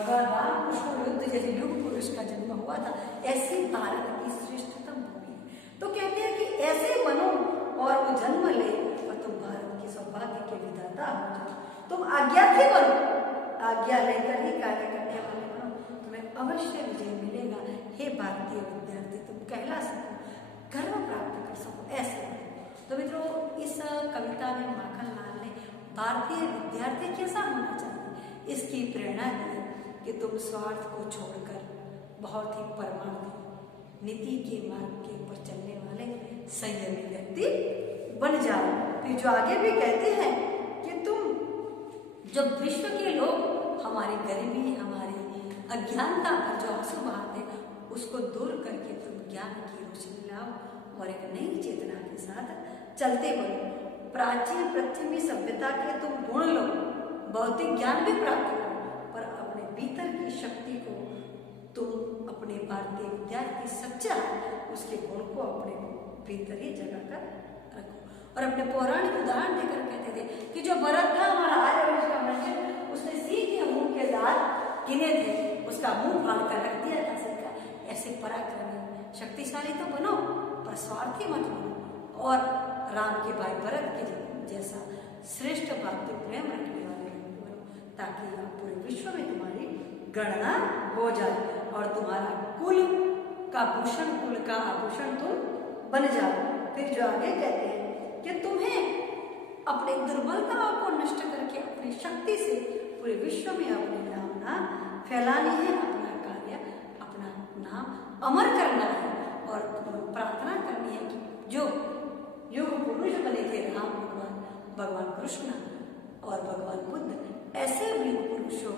भगवान राम कृष्ण युद्ध जैसे युग पुरुष का जन्म हुआ था, ऐसी भारत की श्रेष्ठतम भूमि है। तो कहते हैं कि ऐसे बनो और वो जन्म ले और तुम भारत के सौभाग्य के विधाता हो जाओ। तुम आज्ञार्थी बनो, आज्ञा लेकर ही कार्य करने वाले बनो, तुम्हें अवश्य विजय मिलेगा। हे भारतीय विद्यार्थी, तुम कहला सको, गर्व प्राप्त कर सको, ऐसे। तो मित्रों, इस कविता में माखनलाल ने भारतीय विद्यार्थी कैसा होना चाहिए इसकी प्रेरणा दी कि तुम स्वार्थ को छोड़कर बहुत ही परमार्थी नीति के मार्ग के ऊपर चलने वाले संयमी व्यक्ति बन जाओ। फिर जो आगे भी कहते हैं कि तुम जब विश्व के लोग हमारी गरीबी, हमारी अज्ञानता पर जो आंसू बहाते हैं, उसको दूर करके तुम ज्ञान की रोशनी लाओ और एक नई चेतना के साथ चलते बनो। प्राचीन पश्चिमी सभ्यता के तुम गुण लो, भौतिक ज्ञान भी प्राप्त करो, पर अपने भीतर की शक्ति को तुम अपने भारतीय विद्यार्थी सच्चा उसके गुण को अपने भीतर ही जगा कर रखो। और अपने पौराणिक उदाहरण देकर कहते थे कि जो भरत था हमारा आर्यवंश का वंशज, उसने सिंह के मुंह के दांत गिने थे, उसका मुंह फाड़ कर रख दिया था सबका। ऐसे पराक्रमी शक्तिशाली तो बनो, पर स्वार्थी मत बनो, और राम के भाई भरत के जैसा श्रेष्ठ भक्ति प्रेम रखने वाले बनो, ताकि आप पूरे विश्व में तुम्हारी गणना हो जाए और तुम्हारा कुल का भूषण, कुल का आभूषण तुम बन जाओ। फिर जो आगे कहते हैं कि तुम्हें अपनी दुर्बलताओं को नष्ट करके अपनी शक्ति से पूरे विश्व में अपनी नामना फैलानी है, अपना कार्य, अपना नाम अमर करना है, और प्रार्थना करनी है कि जो युग पुरुष बने थे राम भगवान, भगवान कृष्ण और भगवान बुद्ध, ऐसे युग पुरुषों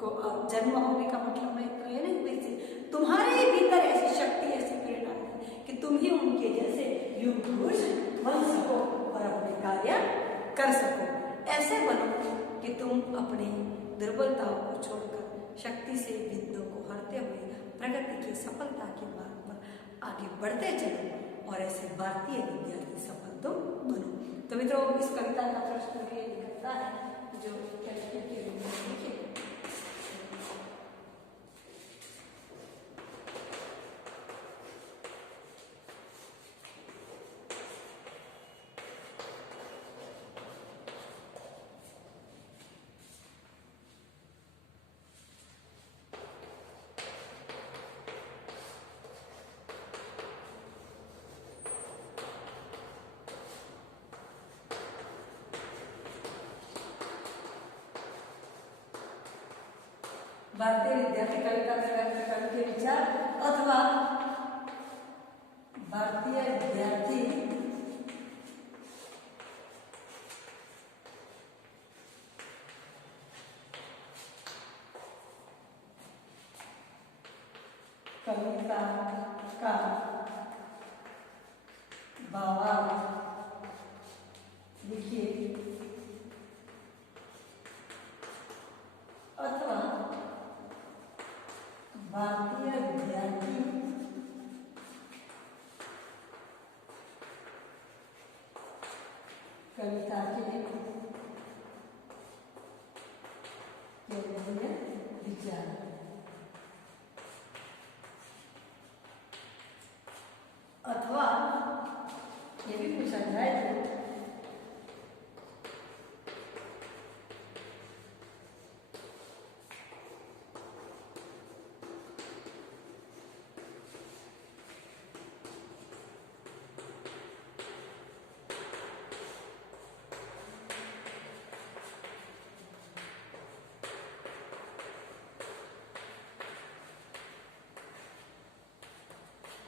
को जन्म होने का मतलब मैं तो ये नहीं कहती, तुम्हारे भीतर ऐसी शक्ति, ऐसी प्रेरणा है कि तुम ही उनके जैसे युग पुरुष बन सको और अपने कार्य कर सको। ऐसे बनो कि तुम अपनी दुर्बलताओं को छोड़कर शक्ति से विघ्नों को हरते हुए प्रगति की सफलता के मार्ग पर आगे बढ़ते चलो, और ऐसे भारतीय विद्यार्थी सफल तुम बनो। तो मित्रों, इस कविता का प्रश्न भी ये निकलता है जो के रूप में लिखे। भारतीय विद्यार्थी कविता में कवि के विचार अथवा भारतीय विद्यार्थी कविता का भावार्थ लिखिए, अथवा भारतीय विद्यार्थी कविता के केंद्रीय विचार। अथवा ये भी पूछा जाए तो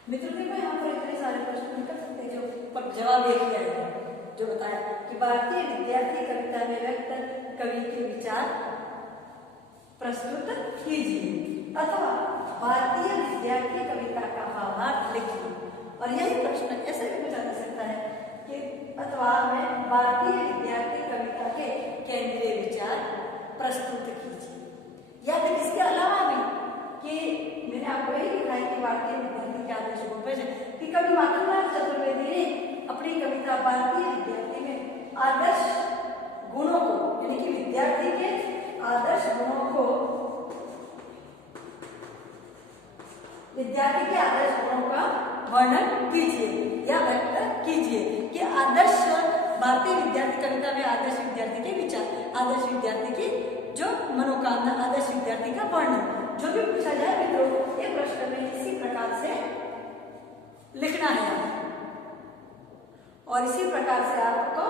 मित्रों भी मैं यहाँ पर इतने सारे प्रश्न कर सकते हैं जो पर जवाब दे दिया है, जो बताया कि भारतीय विद्यार्थी कविता में व्यक्त कवि के विचार प्रस्तुत कीजिए, अथवा भारतीय विद्यार्थी कविता का भावार्थ लिखिए। और यही प्रश्न ऐसे भी पूछा जा सकता है कि अथवा में भारतीय विद्यार्थी कविता के केंद्रीय विचार प्रस्तुत कीजिए, या फिर इसके अलावा भी कि मैंने आपको यही दिखाया कि भारतीय विद्यार्थी के आदर्श कि कवि माखनलाल चतुर्वेदी ने अपनी कविता भारतीय विद्यार्थी में आदर्श गुणों को, यानी कि विद्यार्थी के आदर्श गुणों को विद्यार्थी के आदर्श गुणों का वर्णन कीजिए या व्यक्त कीजिए कि आदर्श भारतीय विद्यार्थी कविता में आदर्श विद्यार्थी के विचार, आदर्श विद्यार्थी की जो मनोकामना, आदर्श विद्यार्थी का वर्णन जो भी पूछा जाए मित्रों, ये प्रश्न में इसी प्रकार से लिखना है और इसी प्रकार से आपको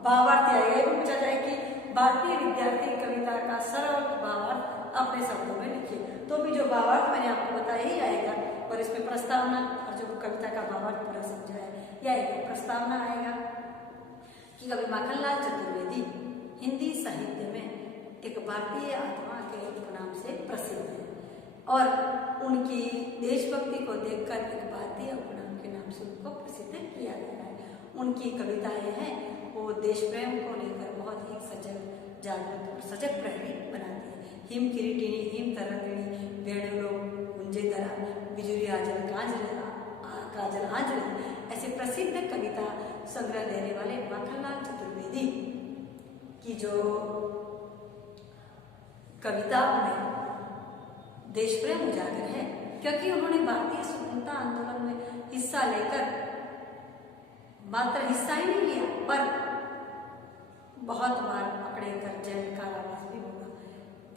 भावार्थ आएगा। ये पूछा जाए कि भारतीय विद्यार्थी कविता का सरल भावार्थ अपने शब्दों में लिखिए, तो भी जो भावार्थ मैंने आपको बताया ही आएगा और इसमें प्रस्तावना और जो कविता का भावार्थ पूरा समझाया यह एक प्रस्तावना आएगा कि कवि माखनलाल चतुर्वेदी हिंदी साहित्य में एक भारतीय आत्मा के उपनाम से प्रसिद्ध है और उनकी देशभक्ति को देखकर एक भारतीय उपनाम के नाम से उनको प्रसिद्ध किया गया है। उनकी कविताएं हैं वो देश प्रेम को लेकर बहुत ही सजग, जागृत और सजग प्रहरी बनाती है। हिम किरीटिनी हिम तरंगिणी वेणुलो गुंजे दरा बिजुरी आजल काजल आंजल ऐसे प्रसिद्ध कविता संग्रह देने वाले माखनलाल चतुर्वेदी की जो कविता में देश प्रेम उजागर है, क्योंकि उन्होंने भारतीय स्वतंत्रता आंदोलन में हिस्सा लेकर मात्र हिस्सा ही नहीं लिया पर बहुत बार पकड़े कर जेल कारावास भी होगा।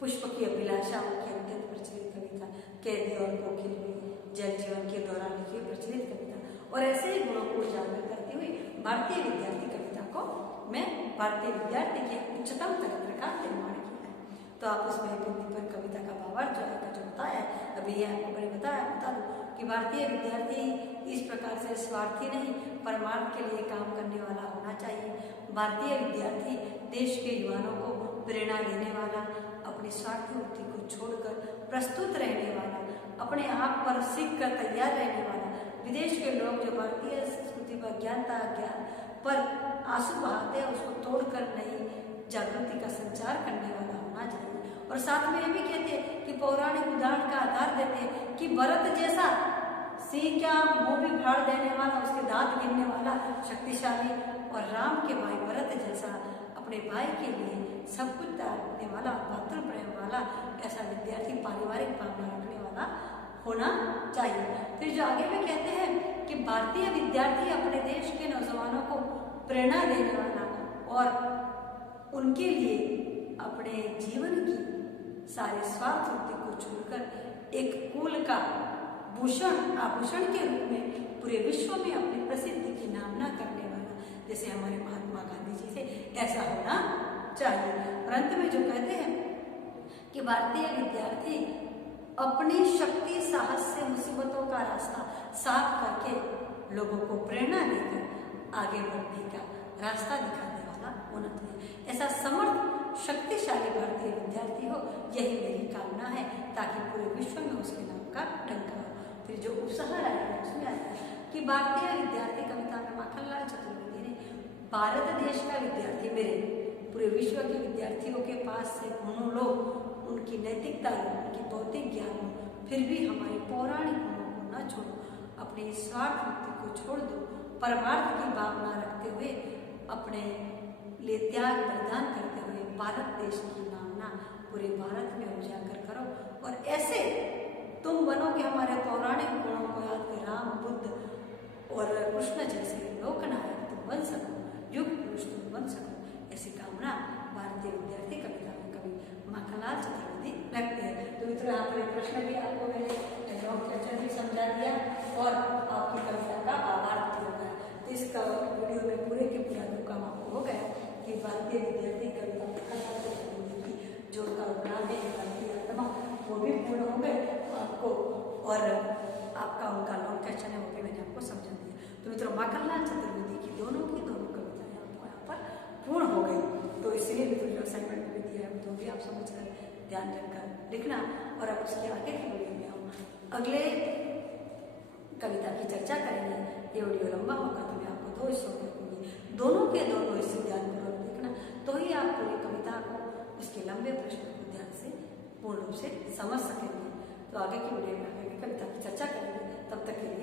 पुष्प की अभिलाषा उनकी अत्यंत प्रचलित कविता, कैदी और कोकिल में जेल जीवन के दौरान लिखी प्रचलित कविता और ऐसे ही गुणों को उजागर करती हुई भारतीय विद्यार्थी कविता को मैं भारतीय विद्यार्थी के उच्चतम चरित्र का निर्माण किया है। तो आप उसमें बिंदी पर कविता का भावार्थ जो है जो बताया अभी ये आपको मैंने बता दूं कि भारतीय विद्यार्थी इस प्रकार से स्वार्थी नहीं परमार्थ के लिए काम करने वाला होना चाहिए। भारतीय विद्यार्थी देश के युवाओं को प्रेरणा देने वाला, अपनी स्वार्थी वृत्ति को छोड़कर प्रस्तुत रहने वाला, अपने आप पर सीख कर तैयार रहने वाला, विदेश के लोग जो भारतीय संस्कृति पर ज्ञानता ज्ञान पर आंसू बहाते हैं उसको तोड़कर नई जागृति का संचार करने वाला होना चाहिए। और साथ में ये भी कहते हैं कि पौराणिक उदाहरण का आधार देते हैं कि भरत जैसा सिंह क्या मुंह भी फाड़ देने वाला, उसके दांत गिनने वाला शक्तिशाली और राम के भाई भरत जैसा अपने भाई के लिए सब कुछ त्यागने वाला, मातृ प्रेम वाला ऐसा विद्यार्थी पारिवारिक भावना रखने वाला होना चाहिए। फिर जो आगे में कहते हैं कि भारतीय विद्यार्थी अपने देश के नौजवानों को प्रेरणा देने वाला और उनके लिए अपने जीवन की सारे स्वार्थ वृत्ति को छोड़कर एक कुल का आभूषण के रूप में पूरे विश्व में अपनी प्रसिद्धि की नामना करने वाला, जैसे हमारे महात्मा गांधी जी से ऐसा होना चाहिए। और अंत में जो कहते हैं कि भारतीय विद्यार्थी अपनी शक्ति साहस से मुसीबतों का रास्ता साफ करके लोगों को प्रेरणा देकर आगे बढ़ने का रास्ता दिखाने वाला होना चाहिए। ऐसा समर्थ शक्तिशाली भारतीय विद्यार्थी हो, यही मेरी कामना है ताकि पूरे विश्व में उसके नाम का डंका हो। फिर जो उपसहार आएगा उसमें आता है कि भारतीय विद्यार्थी कविता में माखनलाल चतुर्वेदी ने भारत देश का विद्यार्थी मेरे पूरे विश्व के विद्यार्थियों के पास से गुणों लो, उनकी नैतिकता लो, उनकी भौतिक ज्ञान लो, फिर भी हमारे पौराणिक गुणों को न छोड़ो, अपनी स्वार्थ वृत्ति को छोड़ दो, परमार्थ की भावना रखते हुए अपने लिए त्याग बलिदान करते हुए भारत देश की नामना पूरे भारत में उजागर करो और ऐसे तुम बनो कि हमारे पौराणिक गुणों को याद कर राम बुद्ध और कृष्ण जैसे लोकनायक तुम बन सको, युग पुरुष तुम बन सको, ऐसी कामना भारतीय विद्यार्थी कविता में कवि माखनलाल चतुर्वेदी रखते हैं। तो मित्रों यहाँ पर प्रश्न भी आपको मैंने क्वेश्चन भी समझा दिया और आपकी कविता का भावार्थ भी हो गया। तो इसका वीडियो में पूरे के पूरा जो काम आपको हो गया कि भारतीय विद्यार्थी कविता माखनलाल चतुर्वेदी की जो उनका उपनाम है भारतीय आत्मा वो भी पूर्ण हो गए आपको और आपका उनका लॉन्ग क्वेश्चन है वो भी मैंने आपको समझा दिया। तो मित्रों माखनलाल चतुर्वेदी की दोनों कविताएं आपको यहाँ पर पूर्ण हो गई। तो इसलिए मित्रों जो असाइनमेंट में दिया है तो भी आप समझ कर ध्यान रखकर लिखना और अब उसके आगे की वीडियो में हम अगले कविता की चर्चा करेंगे। ये वीडियो लंबा होगा तो मैं आपको 2 हिस्सों में दूंगी, दोनों के दोनों हिस्से ध्यानपूर्वक देखना, तो ही आप पूरी कविता को उसके लंबे प्रश्न को ध्यान से पूर्ण रूप से समझ सकेंगे। तो आगे की वीडियो में आगे की कविता की चर्चा करेंगे। तब तक के लिए